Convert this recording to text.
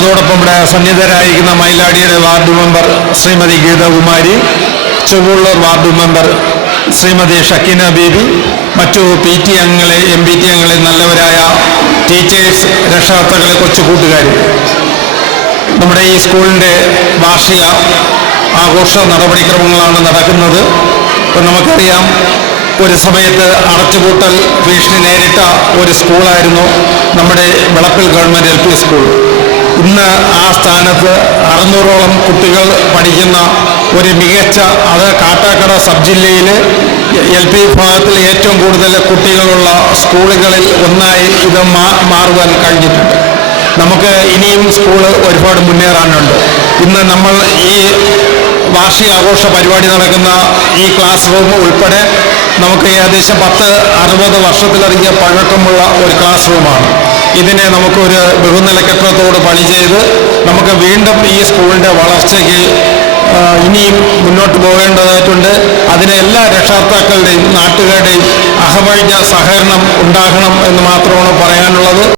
അതോടൊപ്പം ഇവിടെ സന്നിധരായിരിക്കുന്ന മയിലാടിയുടെ ward member Shrimati Geethakumari, Chovvur ward member Shrimati Shakeena Beebi, മറ്റു PT അംഗങ്ങളെ, MPT അംഗങ്ങളെ, നല്ലവരായ ടീച്ചേഴ്സ്, രക്ഷകർത്താക്കളെ, കൊച്ചു കൂട്ടുകാർ, നമ്മുടെ ഈ സ്കൂളിൻ്റെ വാർഷിക ആഘോഷ നടപടിക്രമങ്ങളാണ് നടക്കുന്നത്. ഇപ്പം നമുക്കറിയാം, ഒരു സമയത്ത് അടച്ചുപൂട്ടൽ ഭീഷണി നേരിട്ട ഒരു സ്കൂളായിരുന്നു നമ്മുടെ വിളപ്പിൽ ഗവൺമെൻറ് LP സ്കൂൾ. ഇന്ന് ആ സ്ഥാനത്ത് 600ഓളം കുട്ടികൾ പഠിക്കുന്ന ഒരു മികച്ച, അത് കാട്ടാക്കട സബ് ജില്ലയിൽ LP വിഭാഗത്തിൽ ഏറ്റവും കൂടുതൽ കുട്ടികളുള്ള സ്കൂളുകളിൽ ഒന്നായി ഇത് മാറുവാൻ കഴിഞ്ഞിട്ടുണ്ട്. നമുക്ക് ഇനിയും സ്കൂള് ഒരുപാട് മുന്നേറാനുണ്ട്. ഇന്ന് നമ്മൾ ഈ വാർഷികാഘോഷ പരിപാടി നടക്കുന്ന ഈ ക്ലാസ് റൂം ഉൾപ്പെടെ നമുക്ക് ഏകദേശം 10-60 വർഷത്തിലധികം പഴക്കമുള്ള ഒരു ക്ലാസ് റൂമാണ്. ഇതിനെ നമുക്കൊരു ബഹുനില കെട്ടിടത്തോട് പണി ചെയ്ത് നമുക്ക് വീണ്ടും ഈ സ്കൂളിൻ്റെ വളർച്ചയ്ക്ക് ഇനിയും മുന്നോട്ട് പോകേണ്ടതായിട്ടുണ്ട്. അതിന് എല്ലാ രക്ഷകർത്താക്കളുടെയും നാട്ടുകാരുടെയും അകമഴിഞ്ഞ സഹകരണം ഉണ്ടാകണം എന്ന് മാത്രമാണ് പറയാനുള്ളത്.